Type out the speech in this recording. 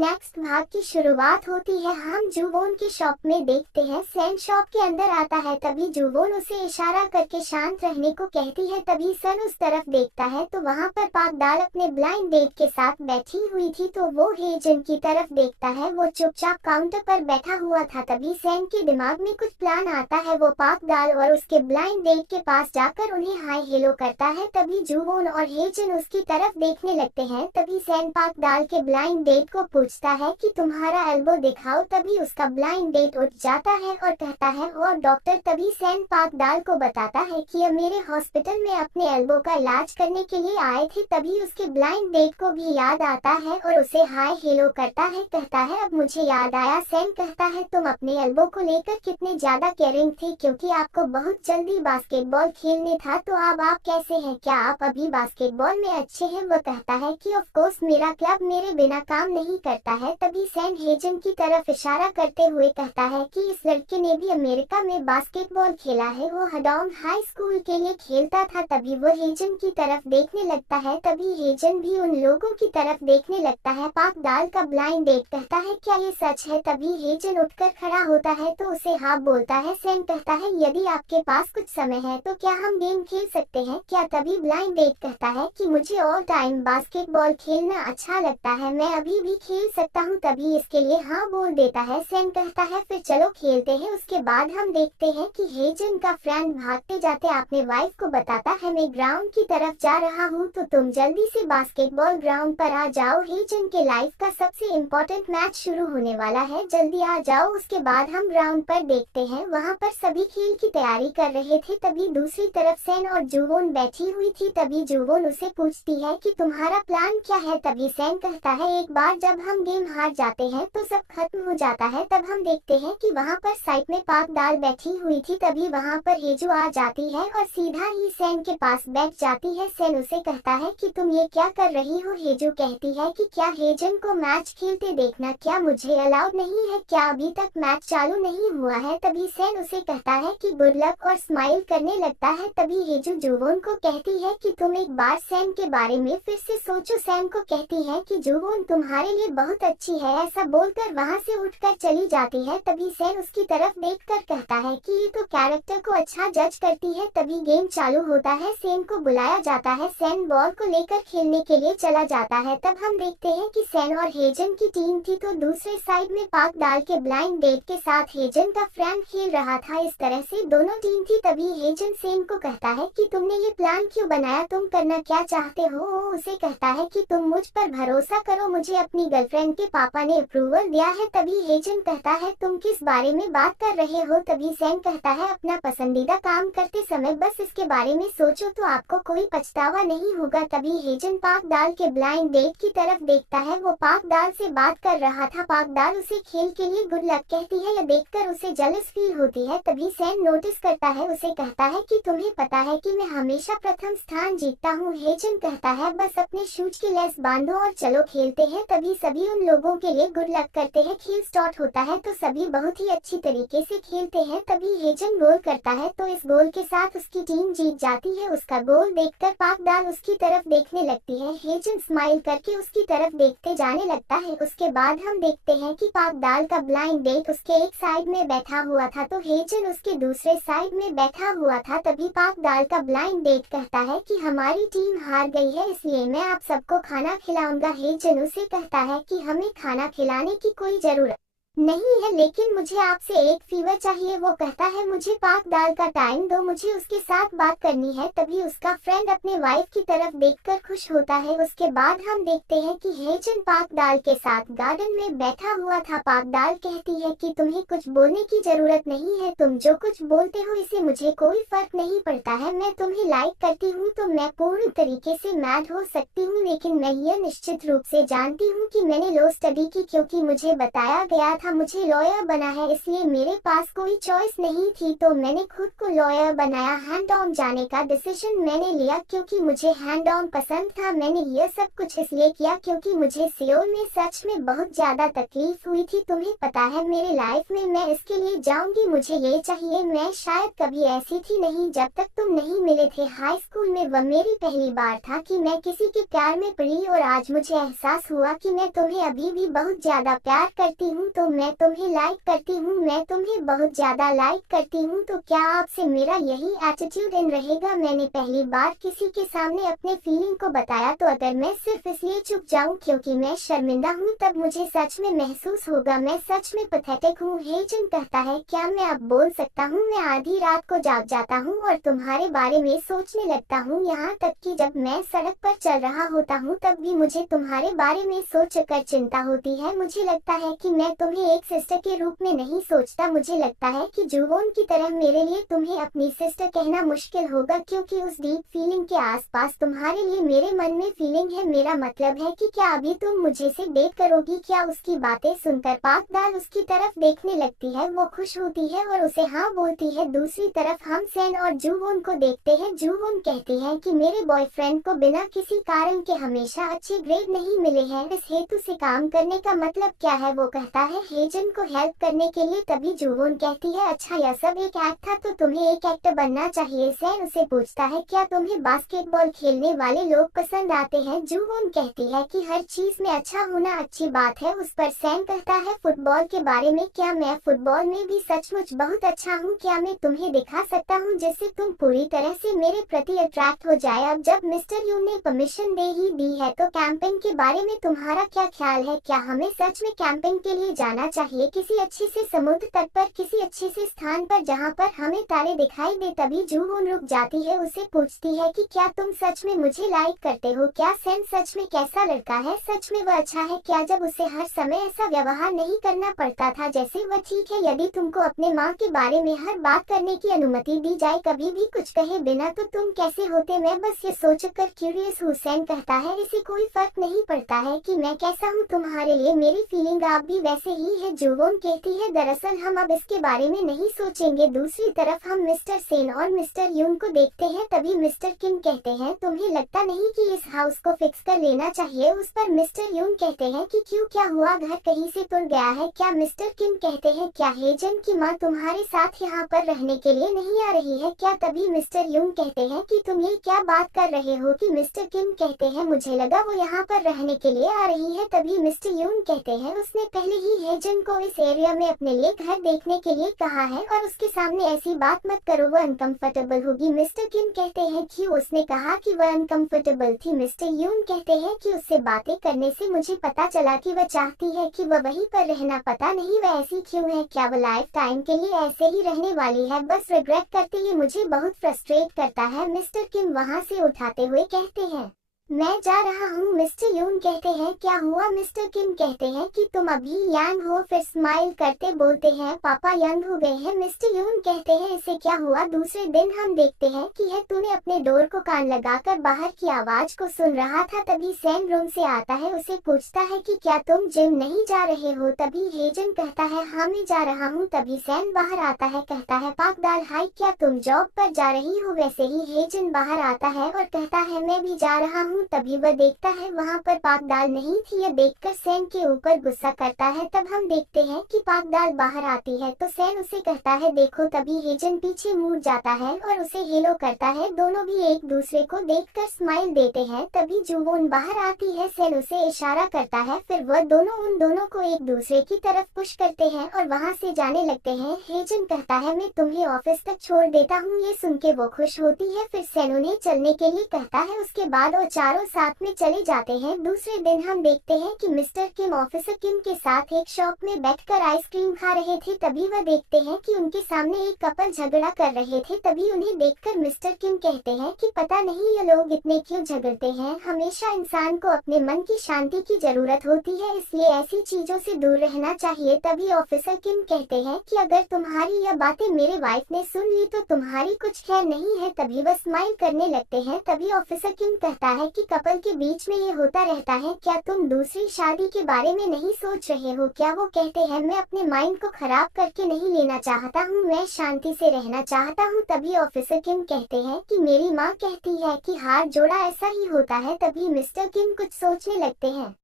Next भाग की शुरुआत होती है। हम जुवोन की शॉप में देखते हैं सन शॉप के अंदर आता है। तभी जुवोन उसे इशारा करके शांत रहने को कहती है। तभी सन उस तरफ देखता है तो वहाँ पर पाक दाल अपने ब्लाइंड डेट के साथ बैठी हुई थी। तो वो हेजन की तरफ देखता है, वो चुपचाप काउंटर पर बैठा हुआ था। तभी सन के दिमाग में कुछ प्लान आता है। वो पाक दाल और उसके ब्लाइंड डेट के पास जाकर उन्हें हाय हेलो करता है। तभी जुवोन और हेजन उसकी तरफ देखने लगते हैं। तभी सन पाक दाल के ब्लाइंड डेट को पूछता है कि तुम्हारा एल्बो दिखाओ। तभी उसका ब्लाइंड डेट उठ जाता है और कहता है और डॉक्टर। तभी सन पाक दाल को बताता है कि अब मेरे हॉस्पिटल में अपने एल्बो का इलाज करने के लिए आए थे। तभी उसके ब्लाइंड डेट को भी याद आता है और उसे हाय हेलो करता है, कहता है अब मुझे याद आया। सन कहता है तुम अपने एल्बो को लेकर कितने ज्यादा केयरिंग थे, क्योंकि आपको बहुत जल्दी बास्केटबॉल खेलने था। तो अब आप कैसे हैं, क्या आप अभी बास्केटबॉल में अच्छे हैं? वो कहता है कि ऑफ कोर्स मेरा क्लब मेरे बिना काम नहीं करता है। तभी सन हेजन की तरफ इशारा करते हुए कहता है कि इस लड़के ने भी अमेरिका में बास्केटबॉल खेला है, वो हडॉन्ग हाई स्कूल के लिए खेलता था। तभी वो हेजन की तरफ देखने लगता है। तभी हेजन भी उन लोगों की तरफ देखने लगता है। पाक दाल का ब्लाइंड डेट कहता है क्या ये सच है? तभी हेजन उठकर खड़ा होता है तो उसे हाँ बोलता है। सन कहता है यदि आपके पास कुछ समय है तो क्या हम गेम खेल सकते हैं क्या? तभी ब्लाइंड डेट कहता है कि मुझे ऑल टाइम बास्केटबॉल खेलना अच्छा लगता है, मैं अभी भी खेल सकता हूँ। तभी इसके लिए हाँ बोल देता है। सन कहता है फिर चलो खेलते हैं। उसके बाद हम देखते हैं कि हेजन का फ्रेंड भागते जाते अपने वाइफ को बताता है मैं ग्राउंड की तरफ जा रहा हूँ, तो तुम जल्दी से बास्केटबॉल ग्राउंड पर आ जाओ। हेजन के लाइफ का सबसे इम्पोर्टेंट मैच शुरू होने वाला है, जल्दी आ जाओ। उसके बाद हम ग्राउंड पर देखते हैं, वहाँ पर सभी खेल की तैयारी कर रहे थे। तभी दूसरी तरफ सन और जुवोन बैठी हुई थी। तभी जुवोन उसे पूछती है कि तुम्हारा प्लान क्या है? तभी सन कहता है एक बार जब हम गेम हार जाते हैं तो सब खत्म हो जाता है। तब हम देखते हैं कि वहाँ पर साइड में पाक दाल बैठी हुई थी। तभी वहाँ पर हेजू आ जाती है और सीधा ही सन के पास बैठ जाती है। सन उसे कहता है कि तुम ये क्या कर रही हो? हेजू कहती है कि क्या हेजन को मैच खेलते देखना क्या मुझे अलाउड नहीं है क्या? अभी तक मैच चालू नहीं हुआ है। तभी सन उसे कहता है कि गुड लक और स्माइल करने लगता है। तभी हेजू जुवोन को कहती है कि तुम एक बार सन के बारे में फिर से सोचो। सन को कहती है कि जुवोन तुम्हारे लिए बहुत अच्छी है, ऐसा बोलकर वहाँ से उठकर चली जाती है। तभी सन उसकी तरफ देखकर कहता है कि ये तो कैरेक्टर को अच्छा जज करती है। तभी गेम चालू होता है, सन को बुलाया जाता है। सन बॉल को लेकर खेलने के लिए चला जाता है। तब हम देखते हैं कि सन और हेजन की टीम थी, तो दूसरे साइड में पाक दाल के ब्लाइंड डेट के साथ हेजन का फ्रेंड खेल रहा था। इस तरह से दोनों टीम थी। तभी हेजन सन को कहता है कि तुमने ये प्लान क्यों बनाया, तुम करना क्या चाहते हो? वो उसे कहता है कि तुम मुझ पर भरोसा करो, मुझे अपनी गर्लफ्रेंड के पापा ने अप्रूवल दिया है। तभी हेजन कहता है तुम किस बारे में बात कर रहे हो? तभी सन कहता है अपना पसंदीदा काम करते समय बस इसके बारे में सोचो तो आपको कोई पछतावा नहीं होगा। तभी हेजन पाक दाल के ब्लाइंड डेट की तरफ देखता है, वो पाक दाल से बात कर रहा था। पाक दाल उसे खेल के लिए गुड लक कहती है, यह देखकर उसे जेलस फील होती है। तभी सन नोटिस करता है, उसे कहता है कि तुम्हें पता है कि मैं हमेशा प्रथम स्थान जीतता हूँ। हेजन कहता है बस अपने शूज की लेस बांधो और चलो खेलते हैं। तभी सभी उन लोगों के लिए गुड लक करते हैं। खेल स्टार्ट होता है तो सभी बहुत ही अच्छी तरीके से खेलते हैं। तभी हेजन गोल करता है तो इस गोल के साथ उसकी टीम जीत जाती है। उसका गोल देखकर पाक दाल उसकी तरफ देखने लगती है। हेजन स्माइल करके उसकी तरफ देखते जाने लगता है। उसके बाद हम देखते हैं कि पाक दाल का ब्लाइंड डेट उसके एक साइड में बैठा हुआ था तो हेजन उसके दूसरे साइड में बैठा हुआ था। तभी पाक दाल का ब्लाइंड डेट कहता है कि हमारी टीम हार गई है, इसलिए मैं आप सबको खाना खिलाऊंगा। हेजन उसे कहता है कि हमें खाना खिलाने की कोई जरूरत नहीं है, लेकिन मुझे आपसे एक फीवर चाहिए। वो कहता है मुझे पाक दाल का टाइम दो, मुझे उसके साथ बात करनी है। तभी उसका फ्रेंड अपने वाइफ की तरफ देखकर खुश होता है। उसके बाद हम देखते हैं कि हेजन पाक दाल के साथ गार्डन में बैठा हुआ था। पाक दाल कहती है कि तुम्हें कुछ बोलने की जरूरत नहीं है, तुम जो कुछ बोलते हो इसे मुझे कोई फर्क नहीं पड़ता है। मैं तुम्हें लाइक करती हूँ तो मैं पूर्ण तरीके से मैड हो सकती हूँ, लेकिन मैं यह निश्चित रूप से जानती हूँ कि मैंने लो स्टडी की, क्योंकि मुझे बताया गया था, मुझे लॉयर बना है, इसलिए मेरे पास कोई चॉइस नहीं थी, तो मैंने खुद को लॉयर बनाया। हैंड ऑन जाने का डिसीजन मैंने लिया क्योंकि मुझे हैंड ऑन पसंद था। मैंने यह सब कुछ इसलिए किया क्योंकि मुझे सियोल में सच में बहुत ज्यादा तकलीफ हुई थी। तुम्हें पता है मेरे लाइफ में मैं इसके लिए जाऊंगी, मुझे ये चाहिए। मैं शायद कभी ऐसी थी नहीं जब तक तुम नहीं मिले थे। हाई स्कूल में वह मेरी पहली बार था कि मैं किसी के प्यार में पड़ी और आज मुझे एहसास हुआ कि मैं तुम्हें अभी भी बहुत ज्यादा प्यार करती हूँ। तो मैं तुम्हें लाइक करती हूँ, मैं तुम्हें बहुत ज्यादा लाइक करती हूँ। तो क्या आपसे मेरा यही एटीट्यूड इन रहेगा? मैंने पहली बार किसी के सामने अपने फीलिंग को बताया, तो अगर मैं सिर्फ इसलिए चुप जाऊँ क्योंकि मैं शर्मिंदा हूँ, तब मुझे सच में महसूस होगा मैं सच में पैथेटिक हूँ। हेजन कहता है, क्या मैं अब बोल सकता हूँ? मैं आधी रात को जाग जाता हूँ और तुम्हारे बारे में सोचने लगता हूँ, यहाँ तक कि जब मैं सड़क पर चल रहा होता हूँ तब भी मुझे तुम्हारे बारे में सोचकर चिंता होती है। मुझे लगता है कि मैं तुम्हें एक सिस्टर के रूप में नहीं सोचता। मुझे लगता है कि जुवोन की तरह मेरे लिए तुम्हें अपनी सिस्टर कहना मुश्किल होगा क्योंकि उस डीप फीलिंग के आसपास तुम्हारे लिए मेरे मन में फीलिंग है। मेरा मतलब है कि क्या अभी तुम मुझे से डेट करोगी? क्या? उसकी बातें सुनकर पाकदाल उसकी तरफ देखने लगती है, वो खुश होती है और उसे हाँ बोलती है। दूसरी तरफ हम सैन और जुवोन को देखते हैं। जुवोन कहती है कि मेरे बॉयफ्रेंड को बिना किसी कारण के हमेशा अच्छे ग्रेड नहीं मिले हैं, इस हेतु से काम करने का मतलब क्या है? वो कहता है हेजन को हेल्प करने के लिए। तभी जुवोन कहती है, अच्छा यह सब एक एक्ट था तो तुम्हें एक एक्टर बनना चाहिए। सैन उसे पूछता है, क्या तुम्हें बास्केटबॉल खेलने वाले लोग पसंद आते हैं? जुवोन कहती है कि हर चीज में अच्छा होना अच्छी बात है। उस पर सैन कहता है, फुटबॉल के बारे में क्या? मैं फुटबॉल में भी सचमुच बहुत अच्छा हूँ, क्या मैं तुम्हें दिखा सकता हूँ जिससे तुम पूरी तरह से मेरे प्रति अट्रैक्ट हो जाए? अब जब मिस्टर यू ने परमिशन दे ही दी है तो कैंपिंग के बारे में तुम्हारा क्या ख्याल है? क्या हमें सच में कैंपिंग के लिए जाना चाहिए? किसी अच्छे से समुद्र तट पर, किसी अच्छे से स्थान पर जहाँ पर हमें तारे दिखाई दे। तभी जुवोन रुक जाती है, उसे पूछती है कि क्या तुम सच में मुझे लाइक करते हो? क्या सैन सच में कैसा लड़का है? सच में वह अच्छा है क्या? जब उसे हर समय ऐसा व्यवहार नहीं करना पड़ता था जैसे वह ठीक है। यदि तुमको अपने माँ के बारे में हर बात करने की अनुमति दी जाए कभी भी कुछ कहे बिना, तो तुम कैसे होते? मैं बस ये सोचकर क्यूरियस हूँ। सैन कहता है, इसे कोई फर्क नहीं पड़ता है कि मैं कैसा हूँ, तुम्हारे लिए मेरी फीलिंग आप भी वैसे ही है। जुवोन कहती है, दरअसल हम अब इसके बारे में नहीं सोचेंगे। दूसरी तरफ हम मिस्टर सेन और मिस्टर यून को देखते हैं। तभी मिस्टर किम कहते हैं, तुम्हें लगता नहीं कि इस हाउस को फिक्स कर लेना चाहिए? उस पर मिस्टर यून कहते हैं कि क्यों, क्या हुआ? घर कहीं से तुड़ गया है क्या? मिस्टर किम कहते हैं, क्या हेजन की माँ तुम्हारे साथ यहाँ पर रहने के लिए नहीं आ रही है क्या? तभी मिस्टर यून कहते हैं कि तुम ये क्या बात कर रहे हो? कि मिस्टर किम कहते हैं, मुझे लगा वो यहाँ पर रहने के लिए आ रही है। तभी मिस्टर यून कहते हैं, उसने पहले ही हेजन को इस एरिया में अपने लिए घर देखने के लिए कहा है और उसके सामने ऐसी बात मत करो, वो अनकंफर्टेबल होगी। मिस्टर किम कहते हैं कि उसने कहा कि वह अनकंफर्टेबल थी। मिस्टर यून कहते हैं कि उससे बातें करने से मुझे पता चला कि वह चाहती है कि वह वहीं पर रहना, पता नहीं वह ऐसी क्यों है। क्या वह लाइफ टाइम के लिए ऐसे ही रहने वाली है? बस रिग्रेट करते ही मुझे बहुत फ्रस्ट्रेट करता है। मिस्टर किम वहाँ से उठाते हुए कहते हैं, मैं जा रहा हूँ। मिस्टर यून कहते हैं, क्या हुआ? मिस्टर किम कहते हैं कि तुम अभी यंग हो। फिर स्माइल करते बोलते हैं, पापा यंग हो गए हैं। मिस्टर यून कहते हैं, इसे क्या हुआ? दूसरे दिन हम देखते हैं कि है तूने अपने डोर को कान लगाकर बाहर की आवाज को सुन रहा था। तभी सैन रूम से आता है, उसे पूछता है कि क्या तुम जिम नहीं जा रहे हो? तभी हेजन कहता है, हाँ मैं जा रहा हूँ। तभी सैन बाहर आता है, कहता है, पाकदाल हाय, क्या तुम जॉब पर जा रही हो? वैसे ही हेजन बाहर आता है और कहता है, मैं भी जा रहा हूँ। तभी वह देखता है वहाँ पर पाकदाल नहीं थी। यह देखकर सैन के ऊपर गुस्सा करता है। तब हम देखते हैं कि पाकदाल बाहर आती है तो सैन उसे कहता है, देखो। तभी हेजन पीछे मुड़ जाता है और उसे हेलो करता है। दोनों भी एक दूसरे को देखकर स्माइल देते हैं। तभी जुवोन बाहर आती है, सैन उसे इशारा करता है। फिर वह दोनों उन दोनों को एक दूसरे की तरफ पुश करते हैं और वहाँ से जाने लगते हैं। हेजन कहता है, मैं तुम्हें ऑफिस तक छोड़ देता हूँ। ये सुन के वो खुश होती है। फिर सैन उन्हें चलने के लिए कहता है। उसके बाद वो चारों साथ में चले जाते हैं। दूसरे दिन हम देखते हैं कि मिस्टर किम ऑफिसर किम के साथ एक शॉप में बैठकर आइसक्रीम खा रहे थे। तभी वह देखते हैं कि उनके सामने एक कपल झगड़ा कर रहे थे। तभी उन्हें देखकर मिस्टर किम कहते हैं कि पता नहीं ये लोग इतने क्यों झगड़ते हैं। हमेशा इंसान को अपने मन की शांति की जरूरत होती है, इसलिए ऐसी चीजों से दूर रहना चाहिए। तभी ऑफिसर किम कहते हैं कि अगर तुम्हारी यह बातें मेरे वाइफ ने सुन ली तो तुम्हारी कुछ खैर नहीं है। तभी वह स्माइल करने लगते हैं। तभी ऑफिसर किम कहता है कि कपल के बीच में ये होता रहता है, क्या तुम दूसरी शादी के बारे में नहीं सोच रहे हो क्या? वो कहते हैं मैं अपने माइंड को खराब करके नहीं लेना चाहता हूँ, मैं शांति से रहना चाहता हूँ। तभी ऑफिसर किम कहते हैं कि मेरी माँ कहती है कि हाथ जोड़ा ऐसा ही होता है। तभी मिस्टर किम कुछ सोचने लगते हैं।